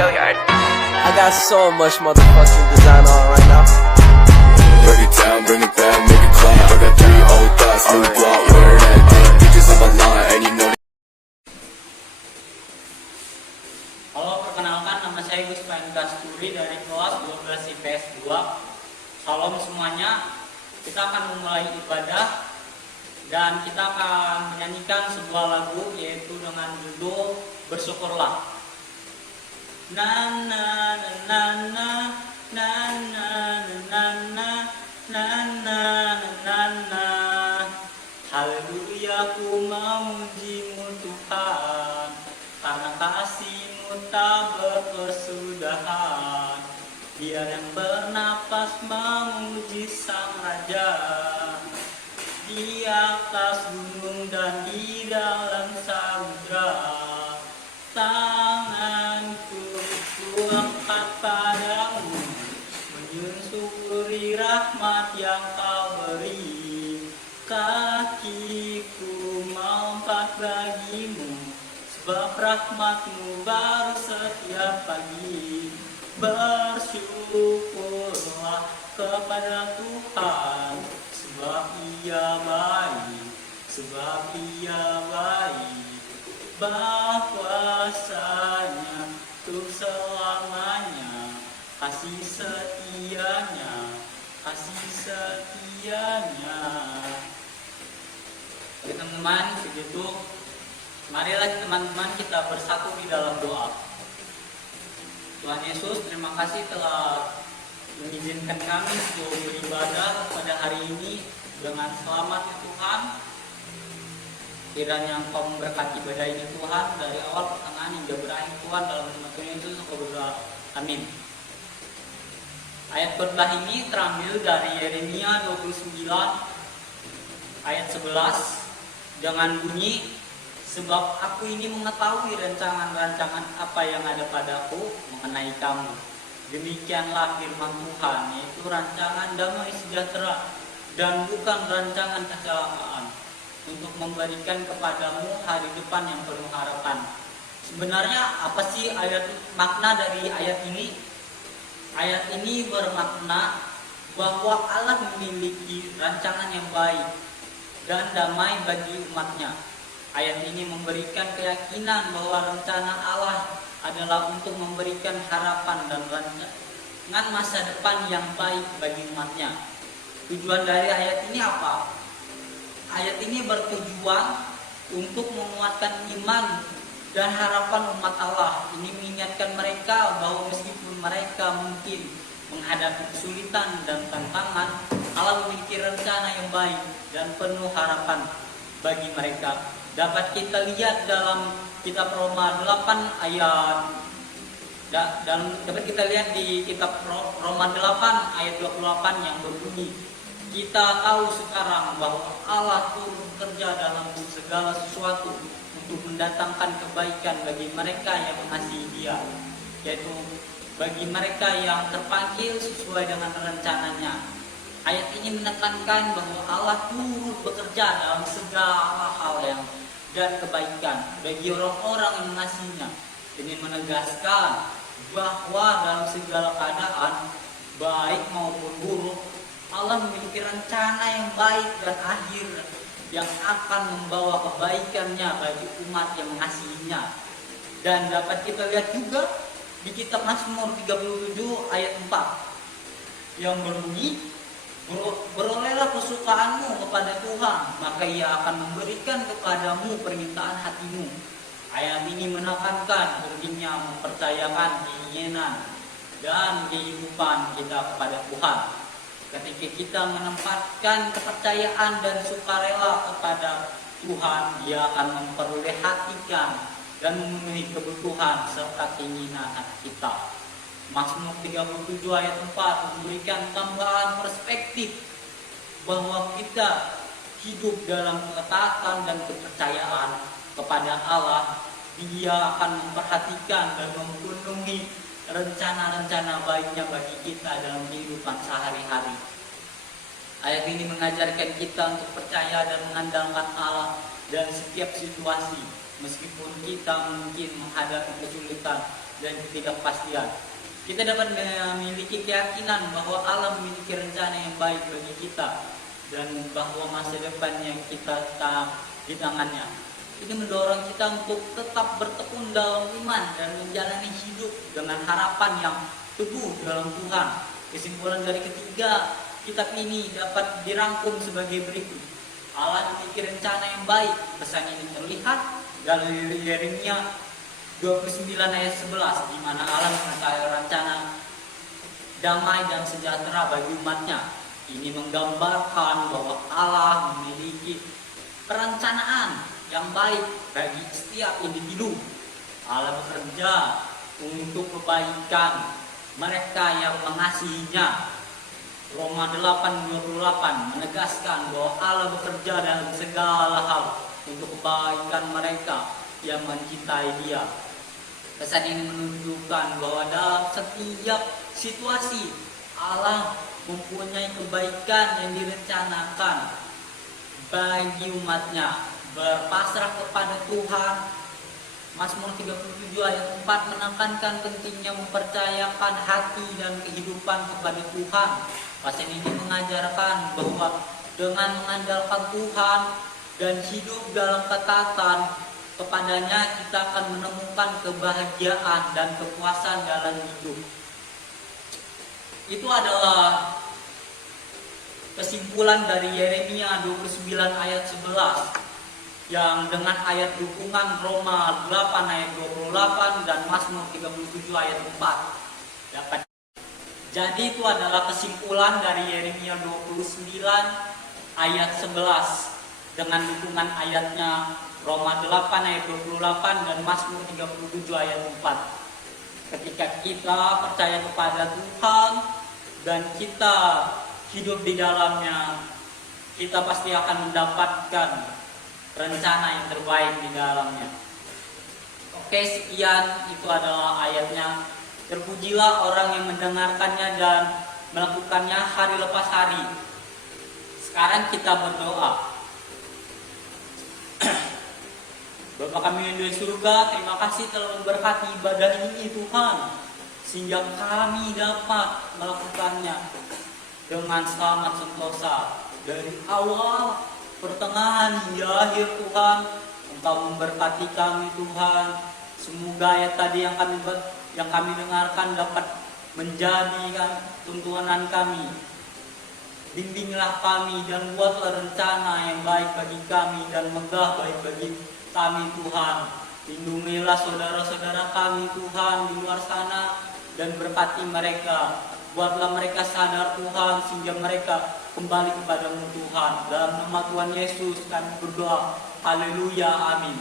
Gilliard. I got so much motherfucking design on right now. Break it down, bring it back, make it clap. I got 3 old thoughts, new block, where that damn bitches on my line, and you know. Halo, perkenalkan nama saya Gus Kasturi dari kelas 12 IPS 2. Salam semuanya. Kita akan memulai ibadah dan kita akan menyanyikan sebuah lagu yaitu dengan judul Bersyukurlah. Na na na na na na na na na na na na. Haleluya, ku memujimu Tuhan, karena kasih-Mu tak berkesudahan. Biar yang bernapas memuji Sang Raja, di atas gunung dan di dalam samudra. Tanganku kuangkat padamu, menyusuri rahmat yang Kau beri. Kakiku melompat bagimu, sebab rahmat-Mu baru setiap pagi. Bersyukurlah kepada Tuhan, sebab Ia baik, sebab Ia baik. Bahwasanya untuk selamanya, kasih setianya, kasih setianya. Oke teman-teman, begitu. Marilah teman-teman kita bersatu di dalam doa. Tuhan Yesus, terima kasih telah mengizinkan kami untuk beribadah pada hari ini dengan selamat ya Tuhan. Kiranya Engkau memberkati ibadah ini Tuhan dari awal pertengahan hingga berakhir Tuhan, dalam nama Tuhan Yesus Engkau berdoa. Amin. Ayat khotbah ini terambil dari Yeremia 29 ayat 11 dengan bunyi, sebab aku ini mengetahui rancangan-rancangan apa yang ada padaku mengenai kamu. Demikianlah firman Tuhan, yaitu rancangan damai sejahtera dan bukan rancangan kecelakaan, untuk memberikan kepadamu hari depan yang penuh harapan. Sebenarnya apa sih makna dari ayat ini? Ayat ini bermakna bahwa Allah memiliki rancangan yang baik dan damai bagi umatnya. Ayat ini memberikan keyakinan bahwa rencana Allah adalah untuk memberikan harapan dan rancangan masa depan yang baik bagi umatnya. Tujuan dari ayat ini apa? Ayat ini bertujuan untuk menguatkan iman dan harapan umat Allah. Ini mengingatkan mereka bahwa meskipun mereka mungkin menghadapi kesulitan dan tantangan, Allah memiliki rencana yang baik dan penuh harapan bagi mereka. Dapat kita lihat dalam kitab Roma 8 ayat dapat kita lihat di kitab Roma 8 ayat 28 yang berbunyi, kita tahu sekarang bahwa Allah turut bekerja dalam segala sesuatu untuk mendatangkan kebaikan bagi mereka yang mengasihi Dia, yaitu bagi mereka yang terpanggil sesuai dengan rencananya. Ayat ini menekankan bahwa Allah turut bekerja dalam segala hal dan kebaikan bagi orang-orang yang mengasihinya. Ini menegaskan bahwa dalam segala keadaan, baik maupun buruk, Allah memiliki rencana yang baik dan akhir yang akan membawa kebaikannya bagi umat yang mengasihinya. Dan dapat kita lihat juga di kitab Mazmur 37 ayat 4 yang berbunyi, berolehlah kesukaanmu kepada Tuhan, maka Ia akan memberikan kepadamu permintaan hatimu. Ayat ini menekankan pentingnya mempercayakan keinginan dan kehidupan kita kepada Tuhan. Ketika kita menempatkan kepercayaan dan sukarela kepada Tuhan, Dia akan memperlihatkan dan memenuhi kebutuhan serta keinginan hati kita. Mazmur 37 ayat 4 memberikan tambahan perspektif bahwa kita hidup dalam ketaatan dan kepercayaan kepada Allah. Dia akan memperhatikan dan memenuhi rencana-rencana baiknya bagi kita dalam kehidupan sehari-hari. Ayat ini mengajarkan kita untuk percaya dan mengandalkan Allah dalam setiap situasi, meskipun kita mungkin menghadapi kesulitan dan ketidakpastian. Kita dapat memiliki keyakinan bahwa Allah memiliki rencana yang baik bagi kita dan bahwa masa depan yang kita di tangannya. Ini mendorong kita untuk tetap bertekun dalam iman dan menjalani hidup dengan harapan yang teguh dalam Tuhan. Kesimpulan dari ketiga kitab ini dapat dirangkum sebagai berikut. Allah memiliki rencana yang baik. Pesan ini terlihat dari Yeremia 29 ayat 11, di mana Allah mengetahui rencana damai dan sejahtera bagi umatnya. Ini menggambarkan bahwa Allah memiliki perencanaan yang baik bagi setiap individu. Allah bekerja untuk kebaikan mereka yang mengasihinya. Roma 8:28 menegaskan bahwa Allah bekerja dalam segala hal untuk kebaikan mereka yang mencintai Dia. Pesan ini menunjukkan bahwa dalam setiap situasi Allah mempunyai kebaikan yang direncanakan bagi umatnya. Berpasrah kepada Tuhan. Mazmur 37 ayat 4 menekankan pentingnya mempercayakan hati dan kehidupan kepada Tuhan. Pasal ini mengajarkan bahwa dengan mengandalkan Tuhan dan hidup dalam ketaatan kepadanya, kita akan menemukan kebahagiaan dan kepuasan dalam hidup. Itu adalah kesimpulan dari Yeremia 29 ayat 11 yang dengan ayat dukungan Roma 8 ayat 28 dan Mazmur 37 ayat 4 dapat. Jadi itu adalah kesimpulan dari Yeremia 29 ayat 11 dengan dukungan ayatnya Roma 8 ayat 28 dan Mazmur 37 ayat 4. Ketika kita percaya kepada Tuhan dan kita hidup di dalamnya, kita pasti akan mendapatkan rencana yang terbaik di dalamnya. Oke, sekian itu adalah ayatnya. Terpujilah orang yang mendengarkannya dan melakukannya hari lepas hari. Sekarang kita berdoa. Bapa kami yang di surga, terima kasih telah memberkati ibadah ini Tuhan, sehingga kami dapat melakukannya dengan selamat sentosa dari awal, pertengahan hingga akhir Tuhan. Engkau memberkati kami Tuhan. Semoga ayat tadi yang kami dengarkan dapat menjadi tuntunan kami. Bimbinglah kami dan buatlah rencana yang baik bagi kami dan megah baik bagi kami Tuhan. Lindungilah saudara-saudara kami Tuhan di luar sana dan berkati mereka. Buatlah mereka sadar Tuhan sehingga mereka kembali kepadamu Tuhan. Dalam nama Tuhan Yesus kami berdoa. Haleluya, amin.